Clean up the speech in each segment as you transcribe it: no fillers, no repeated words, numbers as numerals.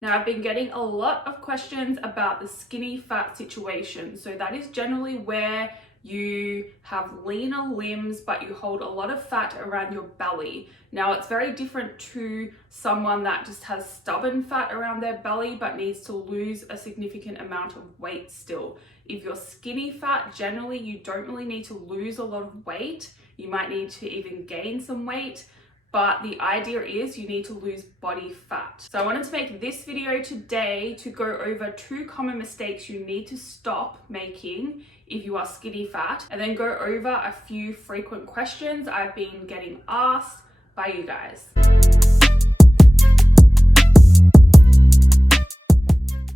Now, I've been getting a lot of questions about the skinny fat situation. So that is generally where you have leaner limbs, but you hold a lot of fat around your belly. Now, it's very different to someone that just has stubborn fat around their belly, but needs to lose a significant amount of weight still. If you're skinny fat, generally you don't really need to lose a lot of weight. You might need to even gain some weight. But the idea is you need to lose body fat. So I wanted to make this video today to go over 2 common mistakes you need to stop making if you are skinny fat, and then go over a few frequent questions I've been getting asked by you guys.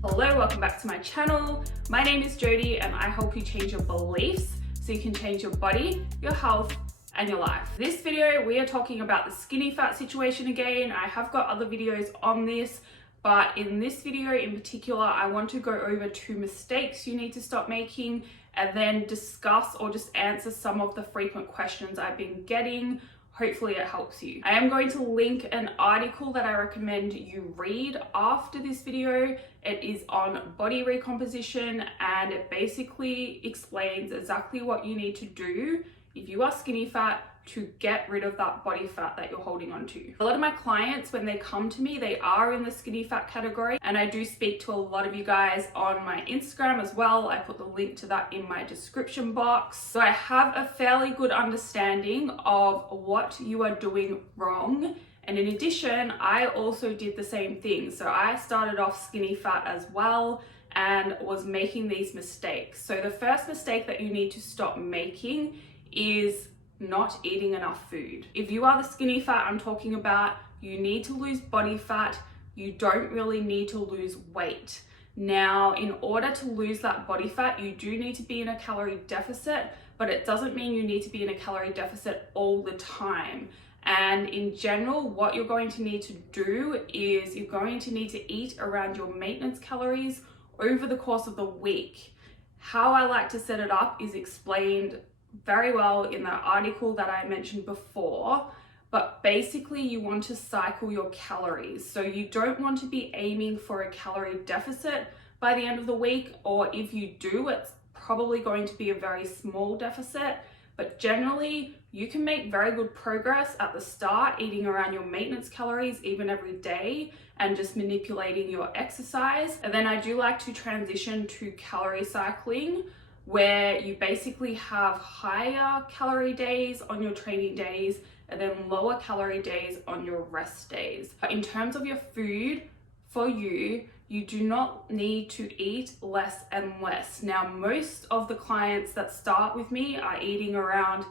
Hello, welcome back to my channel. My name is Jodie and I help you change your beliefs so you can change your body, your health, and your life. This video, we are talking about the skinny fat situation again. I have got other videos on this, but in this video in particular, I want to go over 2 mistakes you need to stop making and then discuss or just answer some of the frequent questions I've been getting. Hopefully it helps you. I am going to link an article that I recommend you read after this video. It is on body recomposition and it basically explains exactly what you need to do if you are skinny fat to get rid of that body fat that you're holding on to. A lot of my clients, when they come to me, they are in the skinny fat category, and I do speak to a lot of you guys on my Instagram as well. I put the link to that in my description box. So I have a fairly good understanding of what you are doing wrong. And in addition, I also did the same thing. So I started off skinny fat as well and was making these mistakes. So the first mistake that you need to stop making is not eating enough food. If you are the skinny fat I'm talking about, you need to lose body fat. You don't really need to lose weight. Now, in order to lose that body fat, you do need to be in a calorie deficit, but it doesn't mean you need to be in a calorie deficit all the time. And in general, what you're going to need to do is you're going to need to eat around your maintenance calories over the course of the week. How I like to set it up is explained very well in that article that I mentioned before, but basically you want to cycle your calories. So you don't want to be aiming for a calorie deficit by the end of the week, or if you do, it's probably going to be a very small deficit. But generally, you can make very good progress at the start, eating around your maintenance calories even every day and just manipulating your exercise. And then I do like to transition to calorie cycling, where you basically have higher calorie days on your training days and then lower calorie days on your rest days. But in terms of your food, for you do not need to eat less and less. Now, most of the clients that start with me are eating around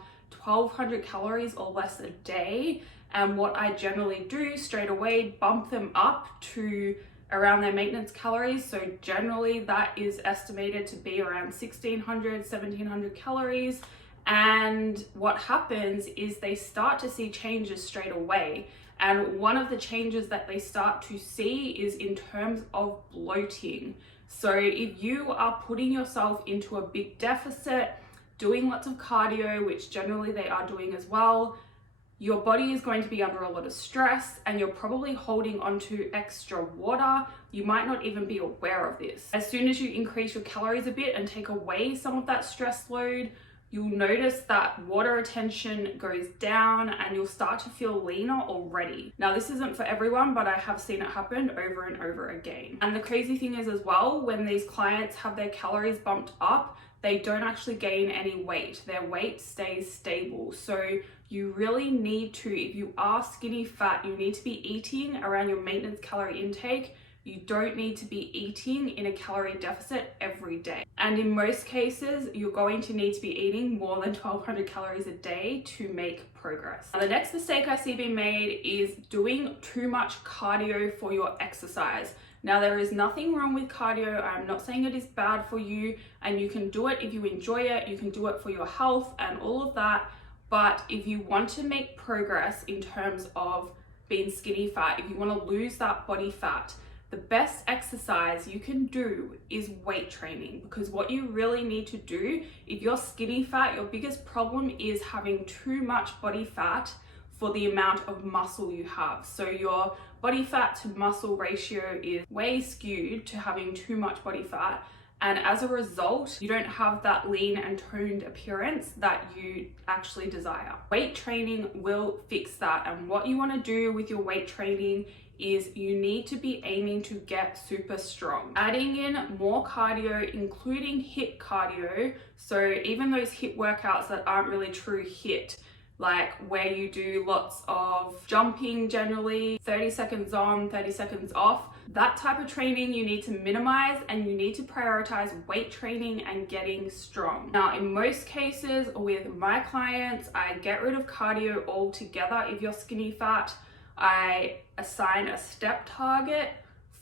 1,200 calories or less a day. And what I generally do straight away, bump them up to around their maintenance calories. So generally that is estimated to be around 1,600, 1,700 calories. And what happens is they start to see changes straight away. And one of the changes that they start to see is in terms of bloating. So if you are putting yourself into a big deficit, doing lots of cardio, which generally they are doing as well, your body is going to be under a lot of stress and you're probably holding onto extra water. You might not even be aware of this. As soon as you increase your calories a bit and take away some of that stress load, you'll notice that water retention goes down and you'll start to feel leaner already. Now, this isn't for everyone, but I have seen it happen over and over again. And the crazy thing is as well, when these clients have their calories bumped up, they don't actually gain any weight. Their weight stays stable. So you really need to, if you are skinny fat, you need to be eating around your maintenance calorie intake. You don't need to be eating in a calorie deficit every day. And in most cases, you're going to need to be eating more than 1,200 calories a day to make progress. Now, the next mistake I see being made is doing too much cardio for your exercise. Now, there is nothing wrong with cardio. I'm not saying it is bad for you, and you can do it if you enjoy it. You can do it for your health and all of that. But if you want to make progress in terms of being skinny fat, if you want to lose that body fat, the best exercise you can do is weight training, because what you really need to do, if you're skinny fat, your biggest problem is having too much body fat for the amount of muscle you have. So your body fat to muscle ratio is way skewed to having too much body fat. And as a result, you don't have that lean and toned appearance that you actually desire. Weight training will fix that. And what you want to do with your weight training is you need to be aiming to get super strong. Adding in more cardio, including HIIT cardio. So even those HIIT workouts that aren't really true HIIT, like where you do lots of jumping generally, 30 seconds on, 30 seconds off. That type of training you need to minimize, and you need to prioritize weight training and getting strong. Now, in most cases with my clients, I get rid of cardio altogether. If you're skinny fat, I assign a step target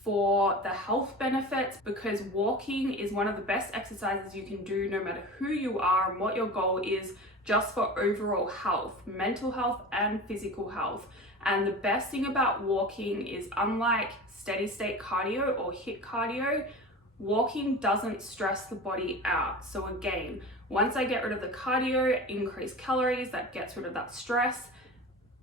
for the health benefits, because walking is one of the best exercises you can do no matter who you are and what your goal is, just for overall health, mental health and physical health. And the best thing about walking is, unlike steady state cardio or HIIT cardio, walking doesn't stress the body out. So again, once I get rid of the cardio, increase calories, that gets rid of that stress,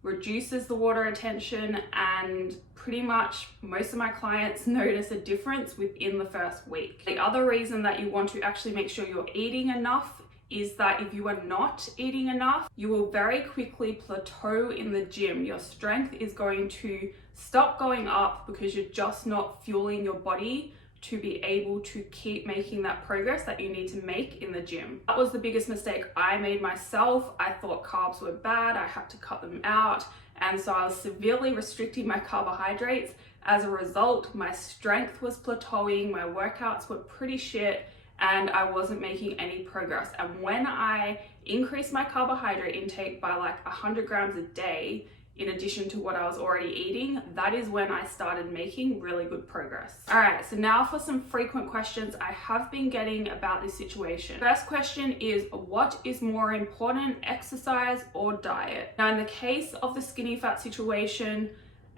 reduces the water retention, and pretty much most of my clients notice a difference within the first week. The other reason that you want to actually make sure you're eating enough is that if you are not eating enough, you will very quickly plateau in the gym. Your strength is going to stop going up because you're just not fueling your body to be able to keep making that progress that you need to make in the gym. That was the biggest mistake I made myself. I thought carbs were bad, I had to cut them out, and so I was severely restricting my carbohydrates. As a result, my strength was plateauing, my workouts were pretty shit, and I wasn't making any progress. And when I increased my carbohydrate intake by like 100 grams a day, in addition to what I was already eating, that is when I started making really good progress. All right, so now for some frequent questions I have been getting about this situation. First question is, what is more important, exercise or diet? Now, in the case of the skinny fat situation,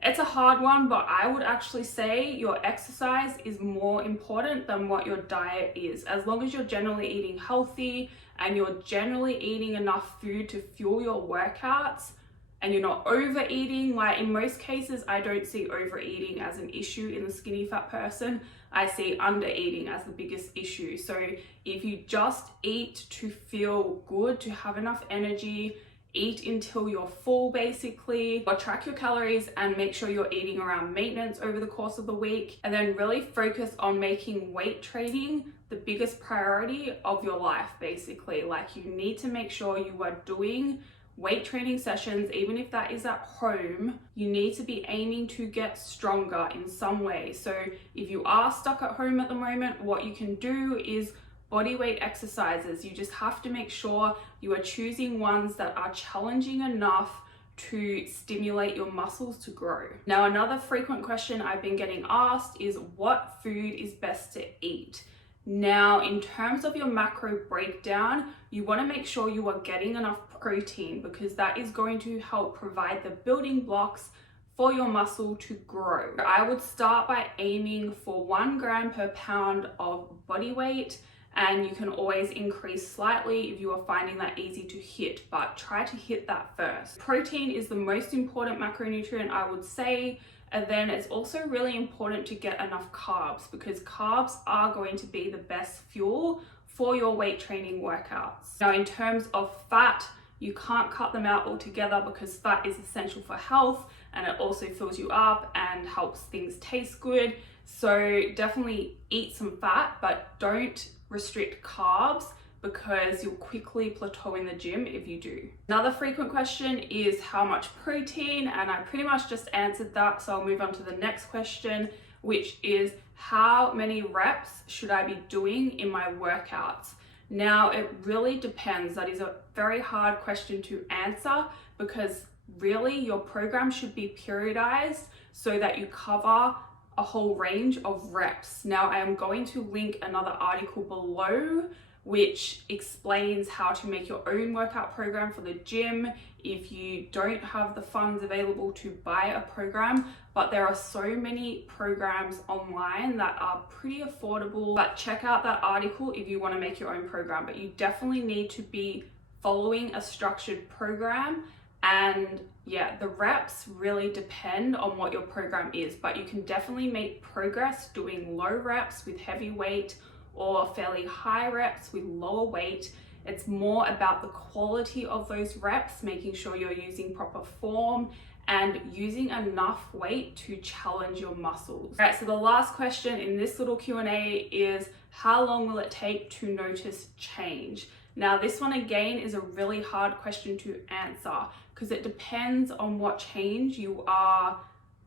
it's a hard one, but I would actually say your exercise is more important than what your diet is. As long as you're generally eating healthy and you're generally eating enough food to fuel your workouts, and you're not overeating. Like in most cases, I don't see overeating as an issue in the skinny fat person. I see undereating as the biggest issue. So if you just eat to feel good, to have enough energy, eat until you're full basically, or track your calories and make sure you're eating around maintenance over the course of the week, and then really focus on making weight training the biggest priority of your life basically. Like you need to make sure you are doing weight training sessions, even if that is at home. You need to be aiming to get stronger in some way. So if you are stuck at home at the moment, what you can do is body weight exercises. You just have to make sure you are choosing ones that are challenging enough to stimulate your muscles to grow. Now, another frequent question I've been getting asked is, what food is best to eat? Now, in terms of your macro breakdown, you want to make sure you are getting enough protein, because that is going to help provide the building blocks for your muscle to grow. I would start by aiming for 1 gram per pound of body weight, and you can always increase slightly if you are finding that easy to hit, but try to hit that first. Protein is the most important macronutrient, I would say. And then it's also really important to get enough carbs, because carbs are going to be the best fuel for your weight training workouts. Now, in terms of fat, you can't cut them out altogether, because fat is essential for health and it also fills you up and helps things taste good. So definitely eat some fat, but don't restrict carbs, because you'll quickly plateau in the gym if you do. Another frequent question is how much protein, and I pretty much just answered that, so I'll move on to the next question, which is how many reps should I be doing in my workouts? Now, it really depends. That is a very hard question to answer, because really your program should be periodized so that you cover a whole range of reps. Now, I am going to link another article below which explains how to make your own workout program for the gym if you don't have the funds available to buy a program. But there are so many programs online that are pretty affordable. But check out that article if you want to make your own program. But you definitely need to be following a structured program And yeah, the reps really depend on what your program is, but you can definitely make progress doing low reps with heavy weight or fairly high reps with lower weight. It's more about the quality of those reps, making sure you're using proper form and using enough weight to challenge your muscles. All right, so the last question in this little Q&A is, how long will it take to notice change? Now, this one again is a really hard question to answer because it depends on what change you are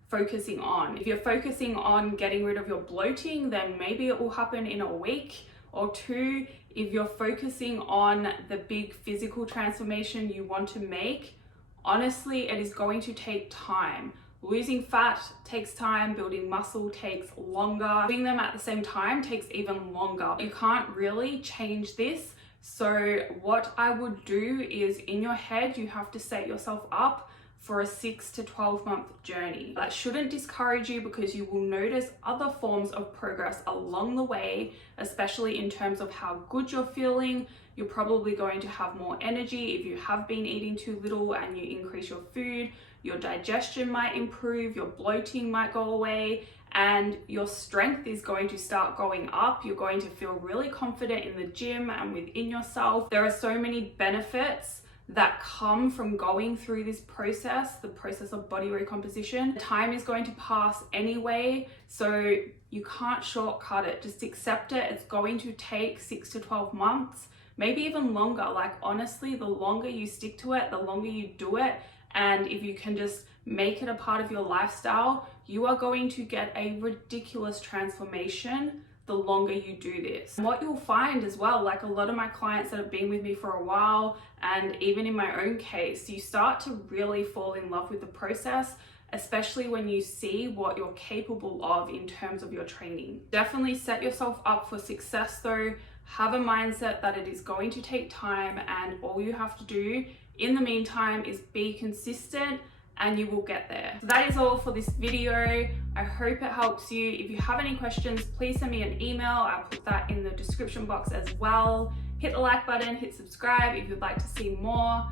focusing on. If you're focusing on getting rid of your bloating, then maybe it will happen in a week or two. If you're focusing on the big physical transformation you want to make, honestly, it is going to take time. Losing fat takes time, building muscle takes longer. Doing them at the same time takes even longer. You can't really change this. So what I would do is, in your head, you have to set yourself up for a 6 to 12 month journey. That shouldn't discourage you because you will notice other forms of progress along the way, especially in terms of how good you're feeling. You're probably going to have more energy if you have been eating too little and you increase your food. Your digestion might improve, your bloating might go away, and your strength is going to start going up. You're going to feel really confident in the gym and within yourself. There are so many benefits that come from going through this process, the process of body recomposition. Time is going to pass anyway, so you can't shortcut it. Just accept it. It's going to take 6 to 12 months, maybe even longer. Like, honestly, the longer you stick to it, the longer you do it, and if you can just make it a part of your lifestyle, you are going to get a ridiculous transformation the longer you do this. And what you'll find as well, like a lot of my clients that have been with me for a while, and even in my own case, you start to really fall in love with the process, especially when you see what you're capable of in terms of your training. Definitely set yourself up for success though. Have a mindset that it is going to take time, and all you have to do in the meantime is be consistent and you will get there. So that is all for this video. I hope it helps you. If you have any questions, please send me an email. I'll put that in the description box as well. Hit the like button, hit subscribe if you'd like to see more,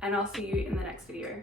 and I'll see you in the next video.